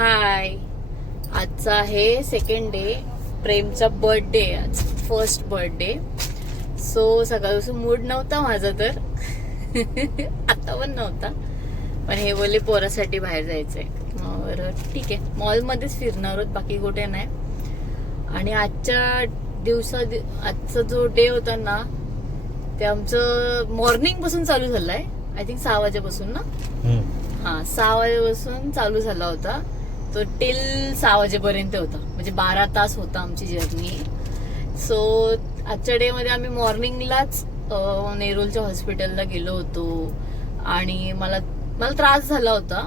हाय, आजचा आहे second day. प्रेमचा birthday आज, फर्स्ट बर्थडे. सो सकाळपासून मूड नव्हता माझा तर आता पण नव्हता, पण हे बोलले पोरासाठी बाहेर जायचंय. बरं ठीक आहे, मॉलमध्येच फिरणार आहोत, बाकी कुठे नाही. आणि आजच्या आजचा जो डे होता ना, ते आमचं मॉर्निंग पासून चालू झालाय. आय थिंक 6 वाजेपासून ना. हा, 6 वाजेपासून चालू झाला होता तो टिल 6 वाजेपर्यंत होता, म्हणजे 12 तास होता आमची जर्नी. सो आजच्या डे मध्ये आम्ही मॉर्निंगलाच नेरूलच्या हॉस्पिटलला गेलो होतो. आणि मला त्रास झाला होता,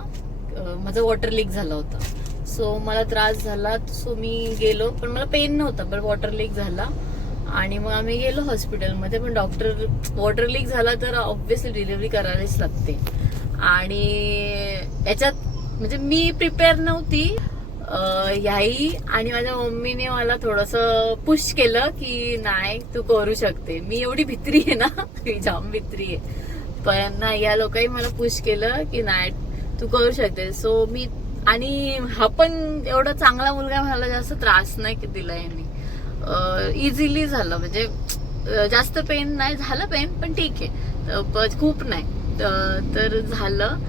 माझा वॉटर लीक झाला होता. सो मला त्रास झाला, सो मी गेलो, पण मला पेन नव्हता, पण वॉटर लीक झाला. आणि मग आम्ही गेलो हॉस्पिटलमध्ये, पण डॉक्टर, वॉटर लीक झाला तर ऑब्व्हियसली डिलिव्हरी करायलाच लागते. आणि याच्यात म्हणजे मी प्रिपेअर नव्हती. याही आणि माझ्या मम्मीने मला थोडंसं पुश केलं की नाही तू करू शकते. मी एवढी भित्री आहे ना, मी जाम भित्री आहे, पण नाही, या लोकांनी मला पुश केलं की नाही तू करू शकते. सो मी, आणि हा पण एवढा चांगला मुलगा, मला जास्त त्रास नाही दिला यांनी. इझिली झालं, म्हणजे जास्त पेन नाही झालं, पेन पण ठीक आहे, खूप नाही तर झालं.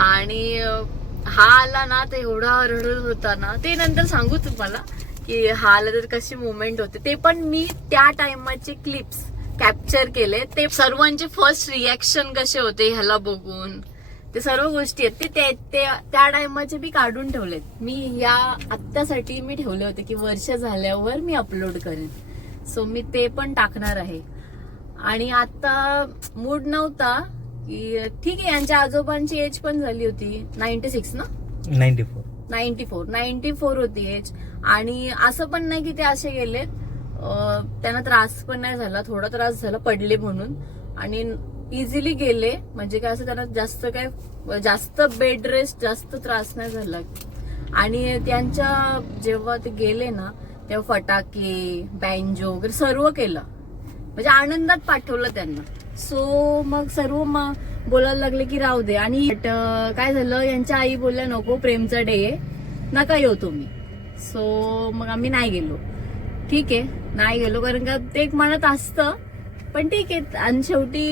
आणि हा आला ना, तर एवढा रडत होता ना, ते नंतर सांगू तुम्हाला की हा आला तर कशी मुवमेंट होते. ते पण मी त्या टाइमचे क्लिप्स कॅप्चर केले, ते सर्वांचे फर्स्ट रिॲक्शन कसे होते ह्याला बघून, ते सर्व गोष्टी आहेत ते त्या टाइमचे मी काढून ठेवलेत. मी या आत्तासाठी मी ठेवले होते की वर्ष झाल्यावर मी अपलोड करेन. सो मी ते पण टाकणार आहे. आणि आता मूड नव्हता की ठीक आहे, यांच्या आजोबांची एज पण झाली होती 96 ना, 94 होती एज. आणि असं पण नाही की ते असे गेलेत, त्यांना त्रास पण नाही झाला, थोडा त्रास झाला, पडले म्हणून, आणि इझिली गेले. म्हणजे काय असं त्यांना जास्त बेड रेस्ट, जास्त त्रास नाही झाला. आणि त्यांच्या जेव्हा ते गेले ना, तेव्हा फटाके, बँजो वगैरे सर्व केलं, म्हणजे आनंदात पाठवलं त्यांना. सो मग सर्व बोलायला लागले की राहू दे. आणि काय झालं, यांच्या आई बोलल्या नको, प्रेमचा डे आहे, नका येऊ तुम्ही. सो मग आम्ही नाही गेलो. ठीक आहे, नाही गेलो, कारण का ते एक मनात असतं, पण ठीक आहे. आणि शेवटी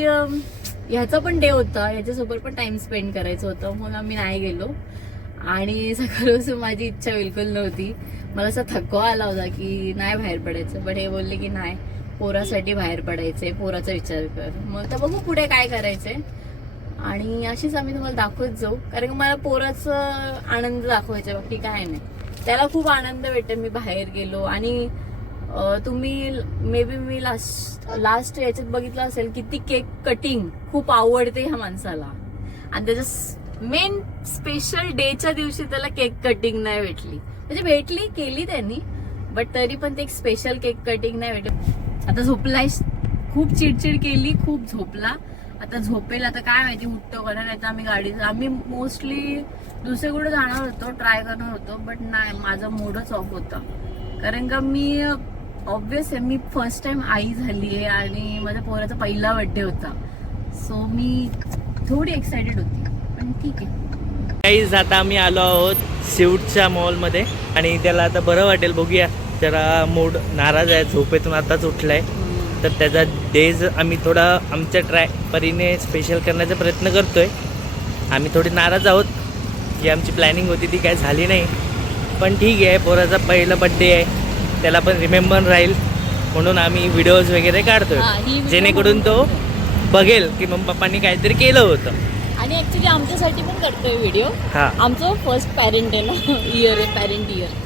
ह्याचा पण डे होता, ह्याच्यासोबत पण टाइम स्पेंड करायचं होतं, मग आम्ही नाही गेलो. आणि सकाळपासून माझी इच्छा बिलकुल नव्हती, मला असा थकवा आला होता की नाही बाहेर पडायचं, पण हे बोलले की नाही, पोरासाठी बाहेर पडायचंय, पोराचा विचार कर. मग तर बघू पुढे काय करायचंय. आणि अशीच आम्ही तुम्हाला दाखवत जाऊ, कारण मला पोराचा आनंद दाखवायचा, बाकी काय नाही. त्याला खूप आनंद भेटेल मी बाहेर गेलो. आणि तुम्ही मे बी मी लास्ट याच्यात बघितलं असेल, किती केक कटिंग खूप आवडते ह्या माणसाला. आणि त्याच्या मेन स्पेशल डेच्या दिवशी त्याला केक कटिंग नाही भेटली, म्हणजे भेटली, केली त्यांनी, बट तरी पण ते एक स्पेशल केक कटिंग नाही भेटली. आता झोपलाय, खूप चिडचिड केली, खूप झोपला. आता झोपेल, आता काय माहिती उठतो का नाही. आता आम्ही मोस्टली दुसरीकडे जाणार होतो, ट्राय करणार होतो, बट नाही, माझा मूडच ऑफ होता. कारण का मी ऑब्व्हियस आहे, मी फर्स्ट टाइम आई झाली आहे आणि माझ्या पोराचा पहिला बर्थडे होता. सो मी थोडी एक्सायटेड होती, पण ठीक आहे. आता आम्ही आलो आहोत सिवूटच्या मॉलमध्ये, आणि त्याला आता बरं वाटेल, बघूया. जरा मूड नाराज आहे, झोपेतून आताच उठलाय, तर त्याचा डेज आम्ही थोडा आमच्या परीने स्पेशल करण्याचा प्रयत्न करतोय. आम्ही थोडी नाराज आहोत की आमची प्लॅनिंग होती ती काय झाली नाही, पण ठीक आहे, पोराचा पहिला बड्डे आहे, त्याला पण रिमेंबर राहील म्हणून आम्ही व्हिडिओज वगैरे काढतोय, जेणेकरून तो बघेल की मग पप्पांनी काहीतरी केलं होतं. आणि ऍक्च्युली आमच्यासाठी पण करतोय व्हिडिओ. आमचं फर्स्ट पॅरेंट आहे ना, इयर आहे, पॅरेंट इयर.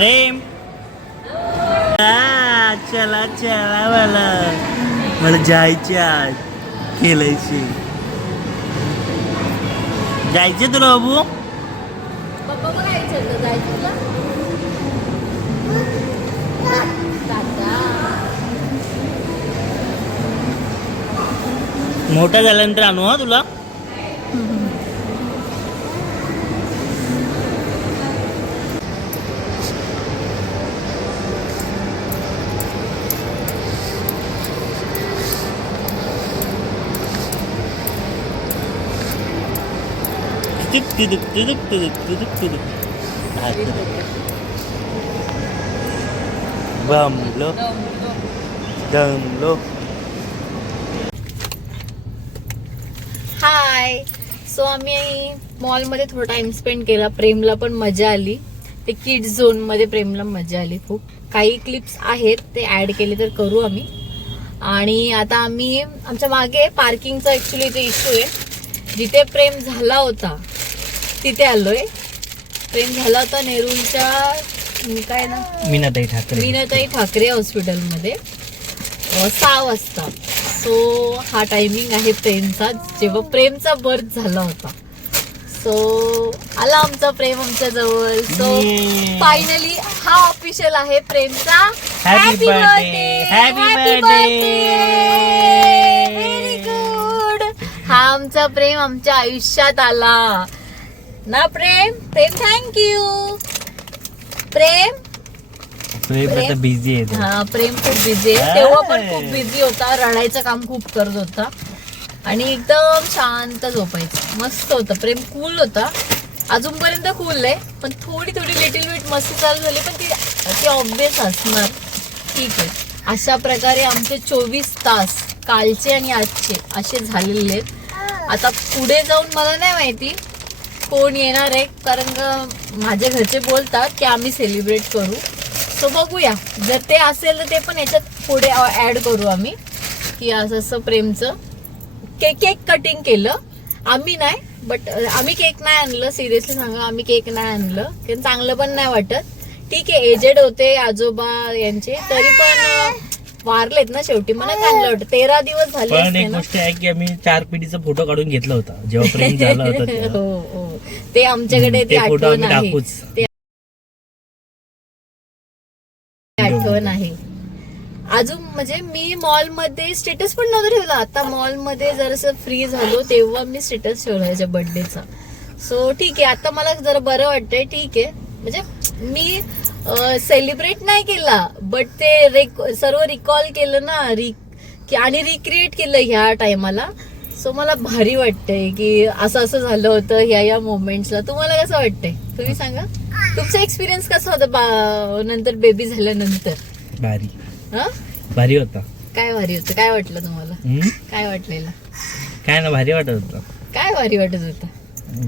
प्रेम चला चला मला जायचे आज खेळायचे. जायचे तुला बाबू? पप्पा बघा जायचं तुला. मोठा झाल्यानंतर आणू हा तुला. बमलो दमलो. हाय. सो आम्ही मॉलमध्ये थोडा टाइम स्पेंड केला. प्रेमला पण मजा आली. ते किड्स झोन मध्ये प्रेमला मजा आली खूप. काही क्लिप्स आहेत ते ऍड केले तर करू आम्ही. आणि आता आम्ही आमच्या मागे पार्किंगचा ऍक्च्युली इथे इश्यू आहे. जिथे प्रेम झाला होता तिथे आलोय. प्रेम झाला होता नेरूळच्या काय ना मीनाताई ठाकरे हॉस्पिटलमध्ये 6 वाजता. सो हा टायमिंग आहे प्रेमचा जेव्हा प्रेमचा बर्थ झाला होता. सो आला आमचा प्रेम आमच्या जवळ. सो फायनली हा ऑफिशियल आहे प्रेमचा happy birthday. Happy birthday. Very good. हा आमचा प्रेम आमच्या आयुष्यात आला ना. प्रेम थँक्यू. प्रेम आता बिझी आहे. हा प्रेम खूप बिझी आहे. तेव्हा पण खूप बिझी होता. रडायचं काम खूप करत होता आणि एकदम शांत झोपायचं. मस्त होतं प्रेम. कूल होता. अजूनपर्यंत कूल आहे. पण थोडी लिटिल बिट मस्ती चालू झाली पण ती ऑब्विस असणार. ठीक आहे. अशा प्रकारे आमचे 24 तास कालचे आणि आजचे असे झालेले आहेत. आता पुढे जाऊन मला नाही माहिती कोण येणार आहे. कारण का माझ्या घरचे बोलतात की आम्ही सेलिब्रेट करू. सो बघूया. जर ते असेल तर ते पण याच्यात पुढे ऍड करू आम्ही की असं प्रेमचं केक कटिंग केलं. आम्ही नाही बट आम्ही केक नाही आणलं. सिरियसली सांगा आम्ही केक नाही आणलं कारण चांगलं पण नाही वाटत. ठीक आहे एजेड होते आजोबा यांचे तरी पण वारलेत ना शेवटी. मला चांगलं वाटतं. 13 दिवस झाले. पण एक गोष्ट आहे की आम्ही 4 पिढीचा फोटो काढून घेतला होता जेव्हा प्रेम झाला होता तेव्हा. हो ते आमच्याकडे ती आठवण आहे. ते आठवण आहे अजून. म्हणजे मी मॉलमध्ये स्टेटस पण नव्हतं ठेवला. आता मॉलमध्ये जरासं फ्री झालो तेव्हा मी स्टेटस ठेवला याच्या बर्थडेचा. सो ठीक आहे. आता मला जरा बरं वाटतंय. ठीक आहे. म्हणजे मी सेलिब्रेट नाही केला बट ते सर्व रिकॉल केलं ना आणि रिक्रिएट केलं ह्या टायमाला. सो मला भारी वाटतंय की असं झालं होतं ह्या मोमेंट्सला. तुम्हाला कसं वाटतंय तुम्ही सांगा. तुमचा एक्सपिरियन्स कसा होता नंतर बेबी झाल्यानंतर? भारी होता. काय भारी होतं? काय वाटलं तुम्हाला? काय वाटलेलं? काय ना भारी वाटत होतं. काय भारी वाटत होतं?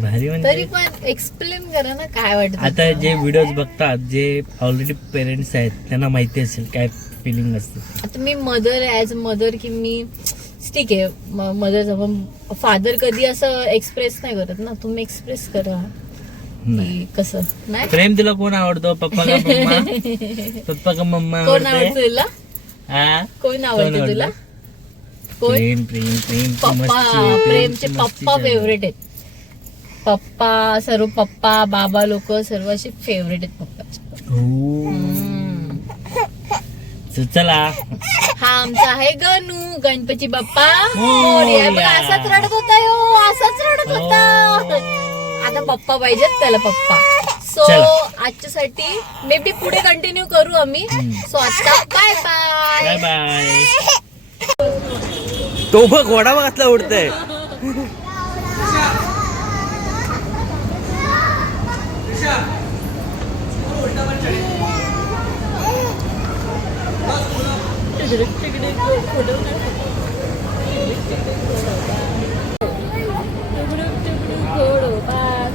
भारी म्हणजे तरी पण एक्सप्लेन करा ना काय वाटत. आता जे व्हिडिओज बघतात जे ऑलरेडी पेरेंट्स आहेत त्यांना माहिती असेल काय फिलिंग असते. आता मी मदर ऍज मदर की मी ठीक आहे मदर फादर कधी असं एक्सप्रेस नाही करत ना. तुम्ही एक्सप्रेस करा की कसं नाही. प्रेम तुला कोण आवडतो? पप्पा का मम्मा? पप्पा का मम्मा कोण आवडतं तुला? कोण आवडतं तुला? प्रेम प्रेम प्रेम पप्पा. प्रेमचे पप्पा फेवरेट आहेत. पप्पा सर्व पप्पा बाबा लोक सर्व असे फेवरेट आहेत पप्पाचे. चला हा आमचा आहे गणू. गणपती बाप्पा मोरया. बघा असाच रडत होता. असाच रडत होता. आता पप्पा पाहिजेत त्याला पप्पा. सो आजच्यासाठी मे बी पुढे कंटिन्यू करू आम्ही. सो आता बाय बाय बाय. तो बघ घोडा बघ असला उडतंय.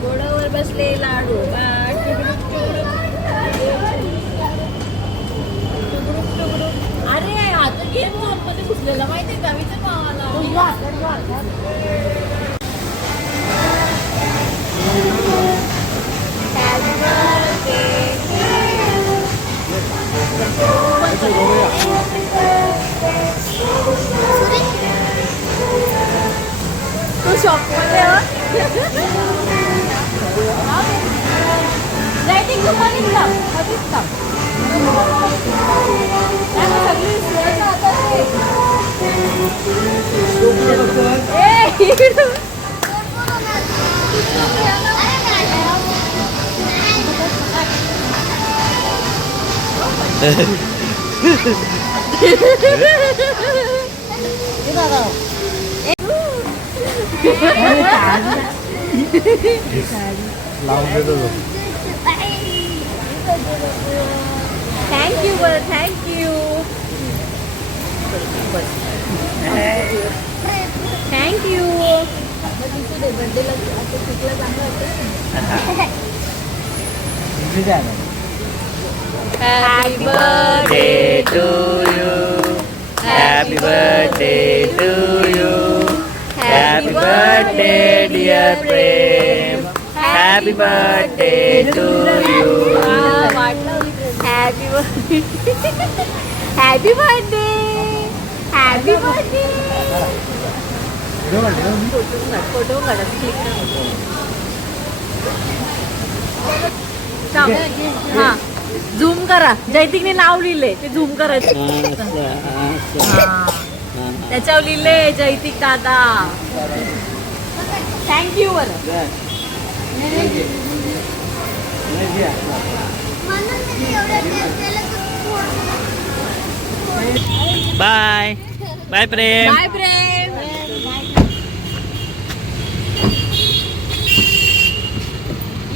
घोड्यावर बसलेला डोबा. अरे आता गेम मध्ये घुसलेला माहितीये का? विचार मामाला. Happy birthday to you. तू शॉप मध्ये लाइटिंग दुकानीत लाव, मध्येच लाव. नाही मग सगळी सोय आता ते. थँक्यू बरं, thank you thank you. Happy birthday to you. Happy birthday to you. Happy birthday dear Prem. Happy birthday to you. Happy birthday, happy birthday, happy birthday. Photo काढा, क्लिक हा, झूम करा. जयतिकने नाव लिहिले ते झूम करायचं. त्याच्यावर लिहिले जयतिक दादा. थँक्यू बरं. बाय बाय प्रेम. बाय प्रेम.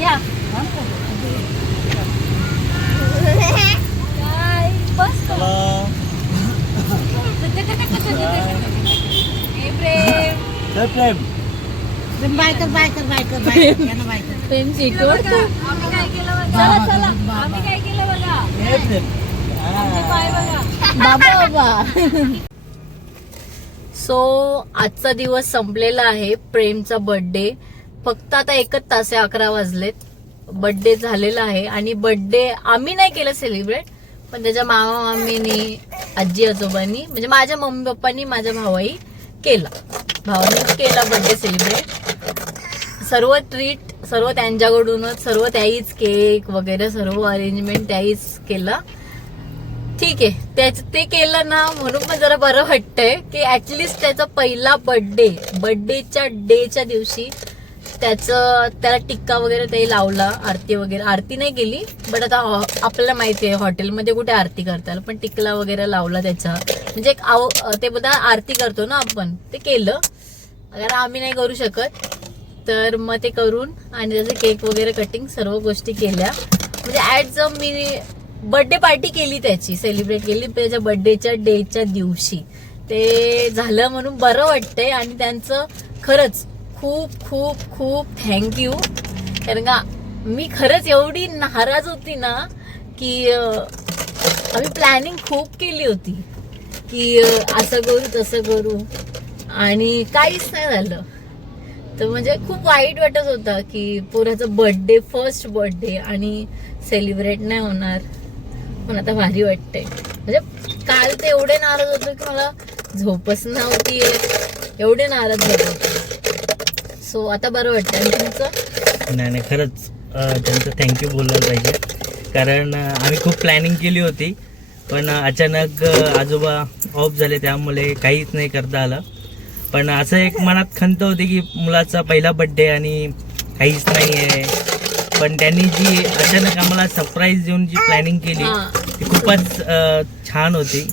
या बस प्रेम सीटवर. चला चला, आम्ही काय केलं बघा. सो आजचा दिवस संपलेला आहे. प्रेमचा बर्थडे. फक्त आता 1 तास आहे, 11 वाजलेत. बर्थडे झालेला आहे आणि बर्थडे आम्ही नाही केलं सेलिब्रेट, पण त्याच्या मामा मामीनी, आजी आजोबांनी, म्हणजे माझ्या मम्मी पप्पांनी, माझ्या भावाई केला. भावाने केला बर्थडे सेलिब्रेट. सर्व ट्रीट सर्व त्यांच्याकडूनच, सर्व त्याहीच, केक वगैरे सर्व अरेंजमेंट त्याहीच केला. ठीक आहे, ते केलं ना, म्हणून पण जरा बरं वाटतंय की ऍटलिस्ट त्याचा पहिला बर्थडेच्या डेच्या दिवशी त्याला टिक्का वगैरे ते लावला. आरती वगैरे, आरती नाही केली, बट आता आपल्याला माहिती आहे हॉटेलमध्ये कुठे आरती करताल, पण टिकला वगैरे लावला त्याचा. म्हणजे एक ते बघा आरती करतो ना आपण, ते केलं. अगर आम्ही नाही करू शकत तर मग ते करून आणि त्याचे केक वगैरे कटिंग सर्व गोष्टी केल्या. म्हणजे ॲट ज मी बर्थडे पार्टी केली, त्याची सेलिब्रेट केली त्याच्या बर्थडेच्या डेच्या दिवशी. ते झालं म्हणून बरं वाटतंय. आणि त्यांचं खरंच खूप खूप खूप थँक्यू. कारण का मी खरंच एवढी नाराज होती ना की आम्ही प्लॅनिंग खूप केली होती की असं करू तसं करू आणि काहीच नाही झालं. तर म्हणजे खूप वाईट वाटत होता की पोराचा बर्थडे, फर्स्ट बर्थडे आणि सेलिब्रेट नाही होणार. पण आता भारी वाटतंय. म्हणजे काल ते एवढे नाराज होतो की मला झोपच नव्हती, एवढे नाराज झाले होते. सो आता बरं वाटतं. आणि तुमचं? नाही खरंच त्यांचं थँक्यू बोलायला पाहिजे, कारण आम्ही खूप प्लॅनिंग केली होती, पण अचानक आजोबा ऑफ झाले, त्यामुळे काहीच नाही करता आलं. पण असं एक मनात खंत होती की मुलाचा पहिला बर्थडे आणि काहीच नाही आहे. पण त्यांनी जी अचानक आम्हाला सरप्राईज देऊन जी प्लॅनिंग केली ती खूपच छान होती.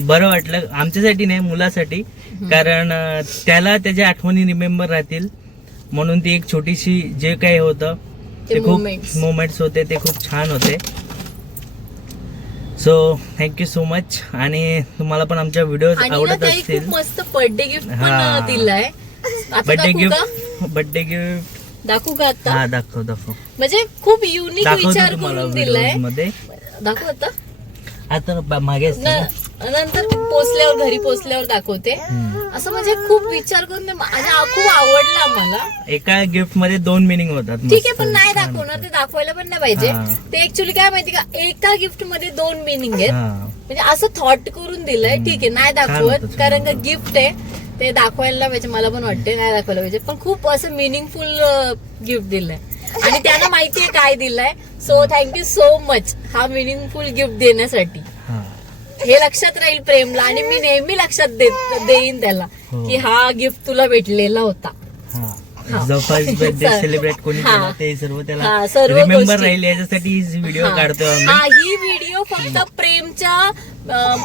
बरं वाटलं आमच्यासाठी नाही, मुलासाठी, कारण त्याला त्याच्या आठवणी रिमेंबर राहतील म्हणून ती एक छोटीशी जे काही होतं ते खूप मोमेंट्स होते, ते खूप छान होते. So thank you so much. आणि तुम्हाला पण आमच्या व्हिडिओ आवडत असतील. मस्त बर्थडे गिफ्ट पण दिलाय. बर्थडे गिफ्ट दाखवू का आता? हा दाखव. म्हणजे खूप युनिक विचार करून दिलाय. दाखवू आता मागे नंतर घरी पोचल्यावर दाखवते. असं म्हणजे खूप विचार करून खूप आवडला मला. एका गिफ्ट मध्ये 2 मिनिंग होतात. ठीक आहे, मस्त. पण नाही छान दाखवणार, होतं. ते दाखवायला पण नाही पाहिजे. हा. ते ऍक्च्युली काय माहिती का, एका गिफ्ट मध्ये 2 मिनिंग आहेत. हा. म्हणजे असं थॉट करून दिलंय. ठीक आहे, नाही छान दाखवत होतं, कारण का छान गिफ्ट आहे, ते दाखवायला पाहिजे. मला पण वाटते नाही दाखवायला पाहिजे, पण खूप असं मिनिंगफुल गिफ्ट दिलंय आणि त्यांना माहितीये काय दिलंय. सो थँक्यू सो मच हा मिनिंगफुल गिफ्ट देण्यासाठी. हा. हे लक्षात राहील प्रेमला आणि मी नेहमी लक्षात देईन त्याला हो. की हा गिफ्ट तुला भेटलेला होता. हा. हा. जो फर्स्ट बर्थडे सर. सेलिब्रेट कोणी हा. केला ते सर्व त्याला हा, सर्व रिमेंबर गोष्टी. राहील याच्यासाठी व्हिडिओ हा. काढतो आम्ही. हा, ही व्हिडिओ फक्त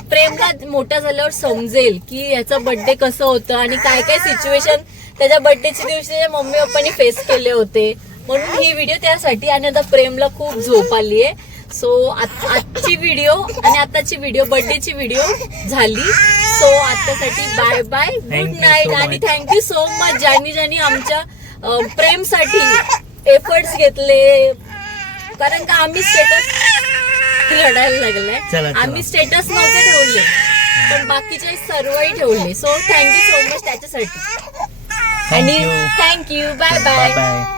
प्रेमला मोठा झाल्यावर समजेल की याचा बर्थडे कसं होतं आणि काय काय सिच्युएशन त्याच्या बर्थडेच्या दिवशी त्याच्या मम्मी पप्पांनी फेस केले होते, म्हणून ही व्हिडिओ त्यासाठी. आणि आता प्रेमला खूप झोप आली आहे. सो आजची व्हिडिओ आणि आताची व्हिडिओ बर्थडेची व्हिडिओ झाली. सो आतासाठी bye bye, good Thank you night. so आणि much. थँक्यू सो मच ज्यांनी आमच्या प्रेमसाठी एफर्ट्स घेतले, कारण का आम्ही स्टेटस रडायला चला, लागलाय. चला. आम्ही स्टेटस नव्हते ठेवले, पण बाकीचे सर्वही ठेवले. सो थँक्यू सो मच त्याच्यासाठी. आणि Thank you. Thank you, bye bye bye. Bye.